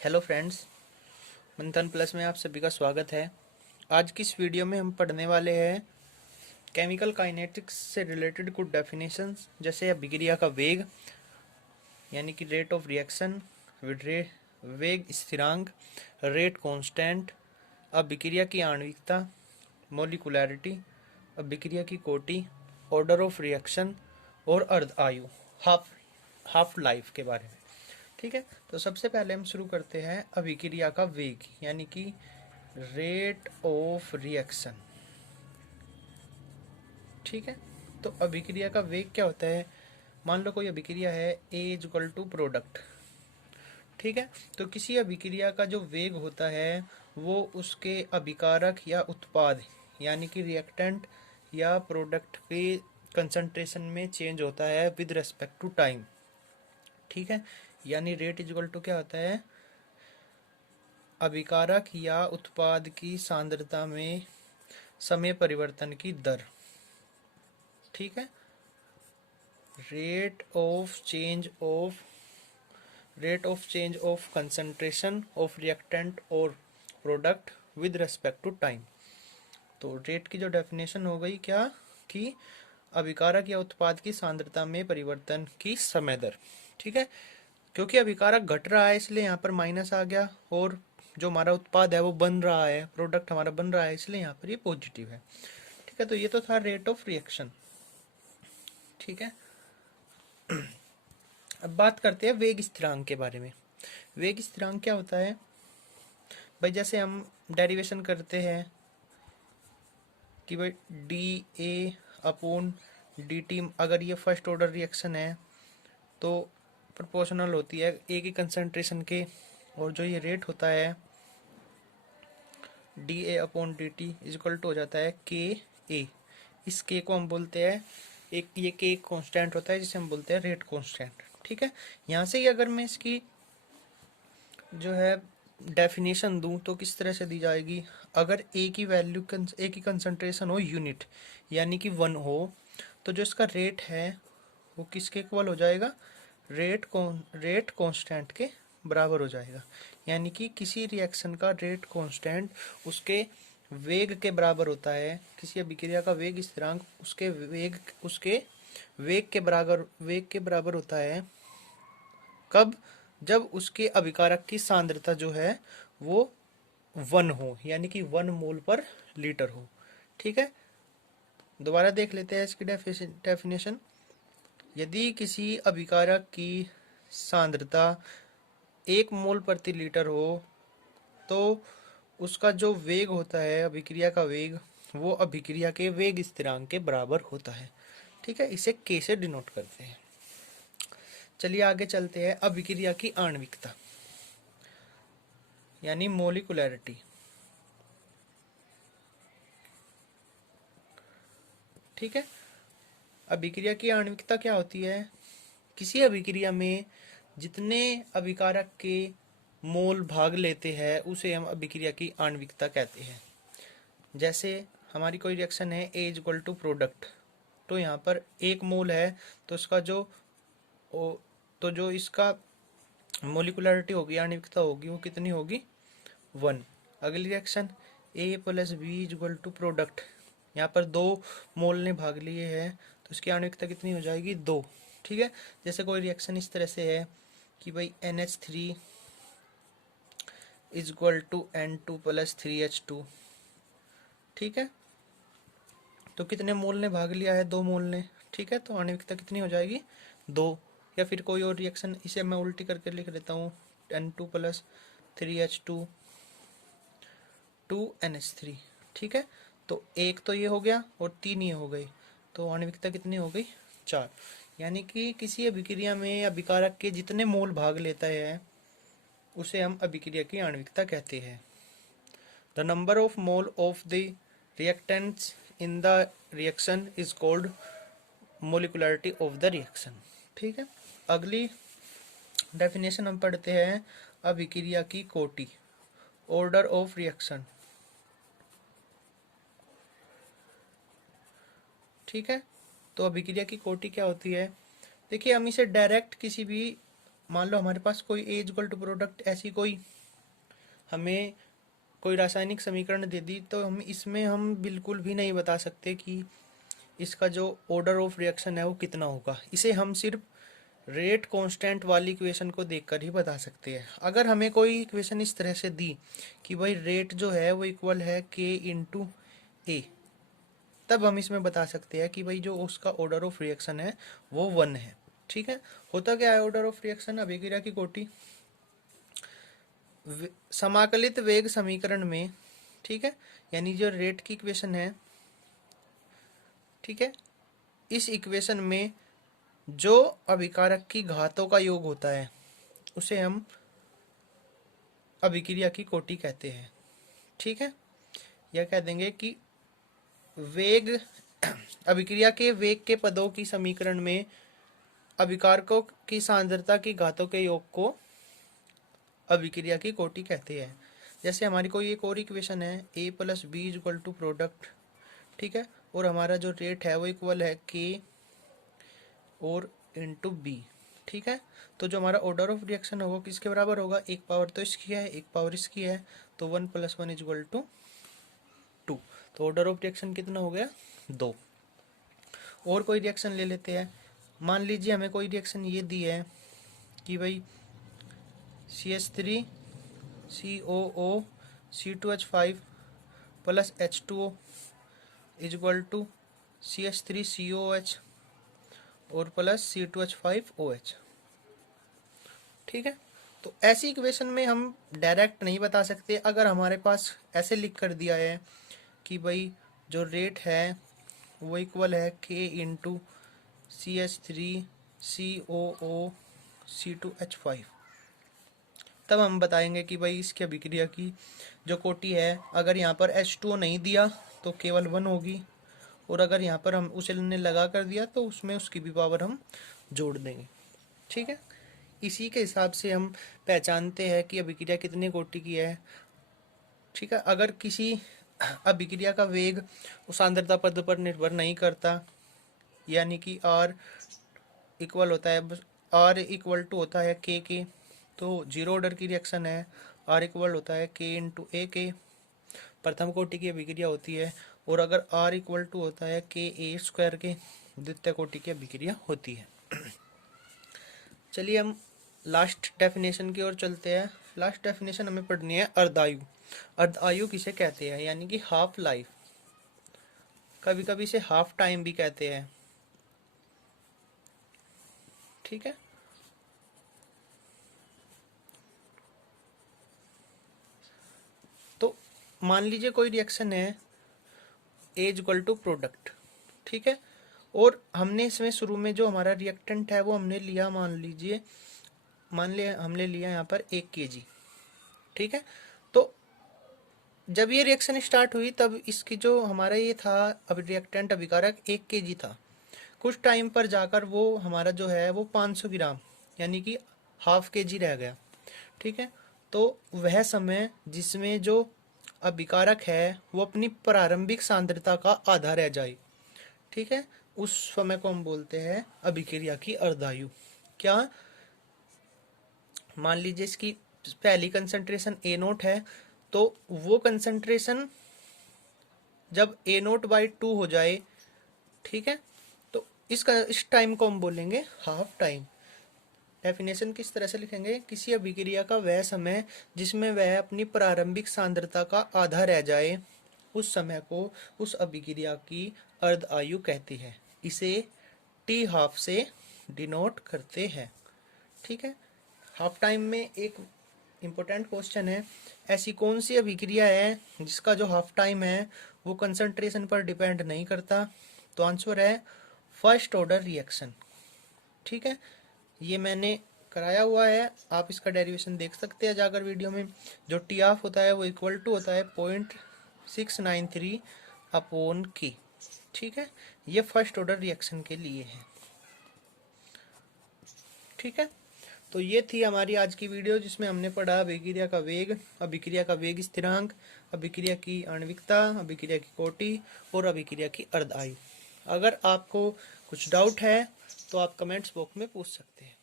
Hello friends, मंथन plus में आप सभी का स्वागत है। आज की इस वीडियो में हम पढ़ने वाले हैं केमिकल काइनेटिक्स से रिलेटेड कुछ डेफिनेशंस, जैसे अभिक्रिया का वेग यानी कि रेट ऑफ रिएक्शन, वेग स्थिरांक, रेट कांस्टेंट, अभिक्रिया की आणविकता, मोलिकुलैरिटी, अभिक्रिया की कोटि, ऑर्डर ऑफ रिएक्शन और अर्ध आयु हाफ हाफ लाइफ के बारे में। ठीक है, तो सबसे पहले हम शुरू करते हैं अभिक्रिया का वेग यानी कि रेट ऑफ रिएक्शन। ठीक है, तो अभिक्रिया का वेग क्या होता है? मान लो कोई अभिक्रिया है A इक्वल टू प्रोडक्ट। ठीक है, तो किसी अभिक्रिया का जो वेग होता है वो उसके अभिकारक या उत्पाद यानी कि रिएक्टेंट या प्रोडक्ट के कंसंट्रेशन में चेंज होता है विद रेस्पेक्ट टू टाइम। ठीक है, यानी रेट इक्वल टू क्या होता है? अभिकारक या उत्पाद की सांद्रता में समय परिवर्तन की दर। ठीक है, rate of change of concentration of reactant और product with respect to time. तो रेट की जो डेफिनेशन हो गई क्या कि अभिकारक या उत्पाद की सांद्रता में परिवर्तन की समय दर। ठीक है, क्योंकि अभिकारक घट रहा है इसलिए यहाँ पर माइनस आ गया, और जो हमारा उत्पाद है वो बन रहा है, प्रोडक्ट हमारा बन रहा है, इसलिए यहाँ पर ये पॉजिटिव है। ठीक है, तो ये तो था रेट ऑफ रिएक्शन। ठीक है, अब बात करते हैं वेग स्थिरांक के बारे में। वेग स्थिरांक क्या होता है भाई? जैसे हम डेरिवेशन करते हैं कि भाई D A upon D T, अगर ये फर्स्ट ऑर्डर रिएक्शन है तो प्रोपोर्शनल होती है ए की कंसंट्रेशन के, और जो ये रेट होता है D A upon D T equal to हो जाता है के ए। इस के को हम बोलते हैं, एक ये के एक कॉन्स्टेंट होता है जिसे हम बोलते हैं रेट कॉन्स्टेंट। ठीक है, यहाँ से ही अगर मैं इसकी जो है डेफिनेशन दूं तो किस तरह से दी जाएगी? अगर ए की वैल्यू ए की कंसंट्रेशन हो यूनिट यानी कि 1 हो, तो जो इसका रेट है वो किसके इक्वल हो जाएगा? रेट कांस्टेंट के बराबर हो जाएगा। यानी कि किसी रिएक्शन का रेट कांस्टेंट उसके वेग के बराबर होता है। किसी अभिक्रिया का वेग स्थिरांक उसके वेग के बराबर होता है। कब? जब उसके अभिकारक की सांद्रता जो है वो 1 हो, यानी कि 1 मोल पर लीटर हो। ठीक है, दोबारा देख लेते हैं इसकी डेफिनेशन। यदि किसी अभिकारक की सांद्रता 1 मोल प्रति लीटर हो तो उसका जो वेग होता है, अभिक्रिया का वेग, वो अभिक्रिया के वेग स्थिरांक के बराबर होता है। ठीक है, इसे के से डिनोट करते हैं। चलिए आगे चलते हैं। अभिक्रिया की आणविकता यानी मोलिकुलैरिटी। ठीक है, अभिक्रिया की आणविकता क्या होती है? किसी अभिक्रिया में जितने अभिकारक के मोल भाग लेते हैं उसे हम अभिक्रिया की आणविकता कहते हैं। जैसे हमारी कोई रिएक्शन है A इक्वल टू प्रोडक्ट, तो यहाँ पर 1 मोल है, तो इसका जो इसका मोलिकुलरिटी होगी, आणविकता होगी, वो कितनी होगी? 1। अगली reaction A plus B equal to product, यहाँ पर 2 मोल ने भाग लिए हैं, तो इसकी आणविकता कितनी हो जाएगी? 2। ठीक है, जैसे कोई रिएक्शन इस तरह से है कि भाई NH3 is equal to N2 plus 3H2। ठीक है, तो कितने मोल ने भाग लिया है? 2 मोल ने। ठीक है, तो आणविकता कितनी हो जाएगी? 2। या फिर कोई और रिएक्शन, इसे मैं उल्टी करके लिख देता हूँ, N2 प्लस 3H2 2NH3। ठीक है, तो एक तो ये हो गया और 3 ये हो गई, तो आणविकता कितनी हो गई? 4। यानी कि किसी अभिक्रिया में अभिकारक के जितने मोल भाग लेता है उसे हम अभिक्रिया की आणविकता कहते हैं। The number of mole of the reactants in the reaction is called molecularity of the reaction. ठीक है, अगली डेफिनेशन हम पढ़ते हैं अभिक्रिया की कोटि, ऑर्डर ऑफ रिएक्शन। ठीक है, तो अभिक्रिया की कोटि क्या होती है? देखिए, हम इसे डायरेक्ट किसी भी मान लो हमारे पास कोई ए इक्वल टू प्रोडक्ट ऐसी कोई हमें कोई रासायनिक समीकरण दे दी, तो हम इसमें हम बिल्कुल भी नहीं बता सकते कि इसका जो ऑर्डर ऑफ रिएक्शन है वो कितना होगा। इसे हम सिर्फ रेट कांस्टेंट वाली इक्वेशन को देखकर ही बता सकते हैं। अगर हमें कोई इक्वेशन इस तरह से दी कि भाई रेट जो है वो इक्वल है के इंटू ए, तब हम इसमें बता सकते हैं कि भाई जो उसका ऑर्डर ऑफ रिएक्शन है वो 1 है। ठीक है, होता क्या है ऑर्डर ऑफ रिएक्शन, अभिक्रिया की कोटि समाकलित वेग समीकरण में, ठीक है, यानी जो रेट की इक्वेशन है, ठीक है, इस इक्वेशन में जो अभिकारक की घातों का योग होता है उसे हम अभिक्रिया की कोटि कहते हैं। ठीक है, यह कह देंगे कि वेग अभिक्रिया के वेग के पदों की समीकरण में अभिकारकों की सांद्रता की घातों के योग को अभिक्रिया की कोटि कहते हैं। जैसे हमारी कोई एक और इक्वेशन है a plus B equal to product, ठीक है, और हमारा जो रेट है वो इक्वल है k और इंटू बी। ठीक है, तो जो हमारा ऑर्डर ऑफ रिएक्शन होगा किसके बराबर होगा, एक पावर तो इसकी है एक पावर इसकी है, तो 1 + 1 इक्वल टू 2। तो ऑर्डर ऑफ रिएक्शन कितना हो गया, 2। और कोई रिएक्शन ले लेते हैं। मान लीजिए हमें कोई रिएक्शन ये दी है कि भाई CH3 COO C2H5 plus H2O equal to CH3 COOH और प्लस C2H5OH। ठीक है, तो ऐसी इक्वेशन में हम डायरेक्ट नहीं बता सकते। अगर हमारे पास ऐसे लिख कर दिया है कि भाई जो रेट है वो इक्वल है K into CH3 COO C2H5, तब हम बताएंगे कि भाई इसकी अभिक्रिया की जो कोटि है, अगर यहाँ पर H2O नहीं दिया तो केवल 1 होगी, और अगर यहाँ पर हम उसे लगा कर दिया तो उसमें उसकी भी पावर हम जोड़ देंगे। ठीक है, इसी के हिसाब से हम पहचानते हैं कि अभिक्रिया कितने कोटि की है। ठीक है, अगर किसी अभिक्रिया का वेग उस सांद्रता पद पर निर्भर नहीं करता, यानी कि R इक्वल होता है, R इक्वल टू होता है के, तो जीरो ऑर्डर की रिएक्शन है, R इक्वल होता है K इंटू ए के, प्रथम कोटि की अभिक्रिया होती है। और अगर R इक्वल टू होता है KA² के, द्वितीय कोटि की अभिक्रिया होती है। चलिए हम लास्ट डेफिनेशन की ओर चलते हैं। लास्ट डेफिनेशन हमें पढ़नी है अर्धायु। अर्धायु किसे कहते हैं, यानी कि हाफ लाइफ, कभी कभी इसे हाफ टाइम भी कहते हैं। ठीक है, तो मान लीजिए कोई रिएक्शन है A इक्वल टू प्रोडक्ट, ठीक है, और हमने इसमें शुरू में जो हमारा रिएक्टेंट है वो हमने लिया, मान लिया हमने लिया यहाँ पर 1 kg। ठीक है, तो जब ये रिएक्शन स्टार्ट हुई तब इसकी जो हमारा ये था अब रिएक्टेंट अभिकारक 1 kg था। कुछ टाइम पर जाकर वो हमारा जो है वो 500 ग्राम यानी कि ½ kg रह गया। ठीक है, तो वह समय जिसमें जो अभिकारक है वो अपनी प्रारंभिक सांद्रता का आधा रह जाए, ठीक है, उस समय को हम बोलते हैं अभिक्रिया की अर्धायु। क्या, मान लीजिए इसकी पहली कंसंट्रेशन A0 है, तो वो कंसंट्रेशन जब A0/2 हो जाए, ठीक है, तो इस टाइम को हम बोलेंगे हाफ टाइम। डेफिनेशन किस तरह से लिखेंगे, किसी अभिक्रिया का वह समय जिसमें वह अपनी प्रारंभिक सांद्रता का आधा रह जाए, उस समय को उस अभिक्रिया की अर्ध आयु कहते हैं। इसे T½ से डिनोट करते हैं। ठीक है, हाफ टाइम में एक इम्पोर्टेंट क्वेश्चन है, ऐसी कौन सी अभिक्रिया है जिसका जो हाफ टाइम है वो कंसंट्रेशन पर डिपेंड नहीं करता, तो आंसर है फर्स्ट ऑर्डर रिएक्शन। ठीक है, ये मैंने कराया हुआ है, आप इसका डेरिवेशन देख सकते हैं जाकर वीडियो में। जो T½ होता है वो इक्वल टू होता है 0.693/K। ठीक है, ये फर्स्ट ऑर्डर रिएक्शन के लिए है। ठीक है, तो ये थी हमारी आज की वीडियो जिसमें हमने पढ़ा अभिक्रिया का वेग, अभिक्रिया का वेग स्थिरांक, अभिक्रिया की आणविकता, अभिक्रिया की कोटि और अभिक्रिया की अर्ध आयु। अगर आपको कुछ डाउट है तो आप कमेंट्स बॉक्स में पूछ सकते हैं।